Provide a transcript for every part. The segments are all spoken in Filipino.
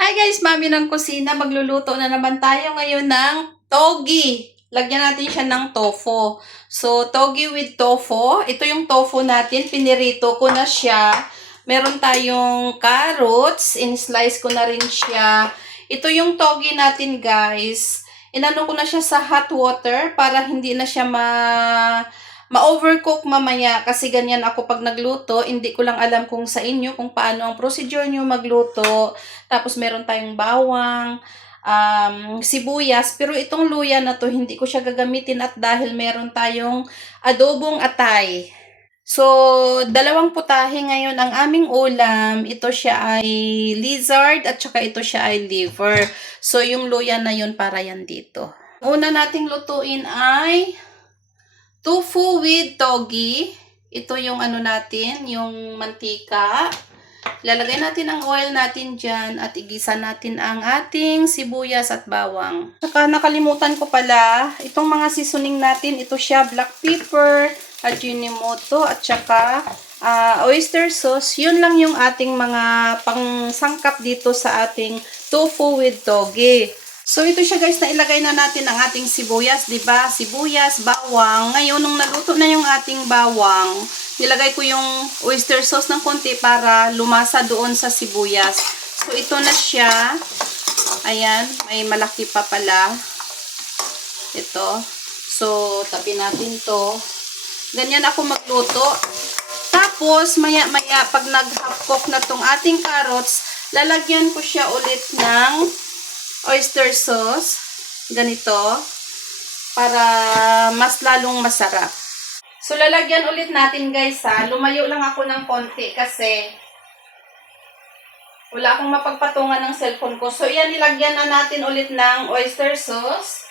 Hi guys, Mami ng Kusina. Magluluto na naman tayo ngayon ng togi. Lagyan natin siya ng tofu. So, togi with tofu. Ito yung tofu natin. Pinirito ko na siya. Meron tayong carrots. In-slice ko na rin siya. Ito yung togi natin guys. Inano ko na siya sa hot water para hindi na siya ma-overcook mamaya kasi ganyan ako pag nagluto. Hindi ko lang alam kung sa inyo kung paano ang procedure nyo magluto. Tapos meron tayong bawang, sibuyas. Pero itong luya na to, hindi ko siya gagamitin at dahil meron tayong adobong atay. So, dalawang putahe ngayon ang aming ulam. Ito siya ay lizard at saka ito siya ay liver. So, yung luya na yun para yan dito. Una nating lutuin ay tofu with togi. Ito yung ano natin, yung mantika. Lalagay natin ang oil natin dyan at igisa natin ang ating sibuyas at bawang. Saka nakalimutan ko pala, itong mga seasoning natin, ito siya black pepper, Ajinomoto at saka oyster sauce. Yun lang yung ating mga pangsangkap dito sa ating tofu with togi. So, ito siya guys, na ilagay na natin ang ating sibuyas, diba? Sibuyas, bawang. Ngayon, nung naluto na yung ating bawang, nilagay ko yung oyster sauce ng konti para lumasa doon sa sibuyas. So, ito na siya. Ayan, may malaki pa pala. Ito. So, tabi natin to. Ganyan ako magluto. Tapos, maya-maya, pag nag-half cook na tong ating carrots, lalagyan ko siya ulit ng oyster sauce, ganito, para mas lalong masarap. So, lalagyan ulit natin guys ha. Lumayo lang ako ng konti kasi wala akong mapagpatungan ng cellphone ko. So, yan, nilagyan na natin ulit ng oyster sauce.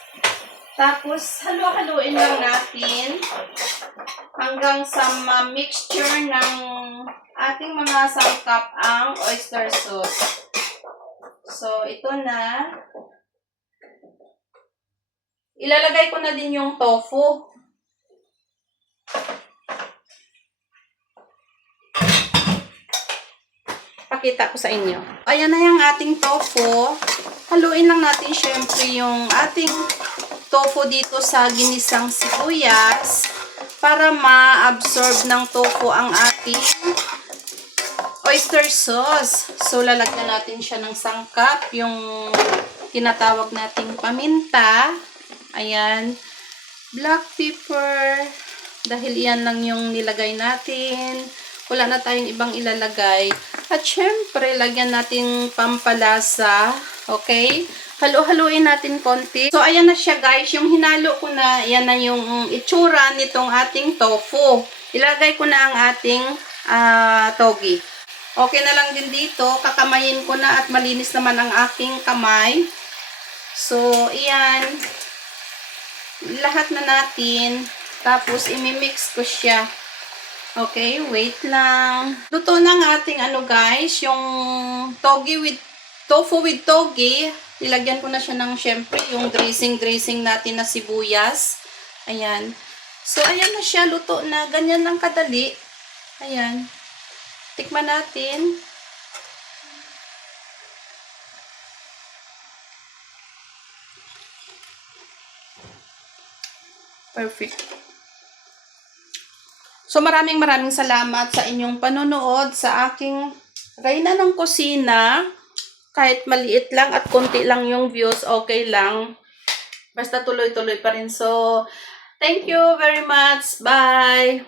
Tapos, halu-haluin lang natin hanggang sa ma-mixture ng ating mga sangkap ang oyster sauce. So, ito na. Ilalagay ko na din yung tofu. Pakita ko sa inyo. Ayan na yung ating tofu. Haluin lang natin syempre yung ating tofu dito sa ginisang sibuyas para ma-absorb ng tofu ang ating oyster sauce. So, lalagyan natin siya ng sangkap. Yung tinatawag nating paminta. Ayan. Black pepper. Dahil iyan lang yung nilagay natin. Wala na tayong ibang ilalagay. At syempre, lagyan natin pampalasa. Okay? Halo-haluin natin konti. So, ayan na siya guys. Yung hinalo ko na, yan na yung itsura nitong ating tofu. Ilagay ko na ang ating togi. Okay na lang din dito. Kakamayin ko na at malinis naman ang aking kamay. So, iyan. Lahat na natin. Tapos, imimix ko siya. Okay, wait lang. Luto ng ating ano guys, yung tofu with togi. Ilagyan ko na siya ng syempre yung dressing natin na sibuyas. Ayan. So, ayan na siya. Luto na. Ganyan lang kadali. Ayan. Tikman natin. Perfect. So, maraming salamat sa inyong panonood sa aking Reyna ng Kusina. Kahit maliit lang at konti lang yung views, okay lang. Basta tuloy-tuloy pa rin. So, thank you very much. Bye!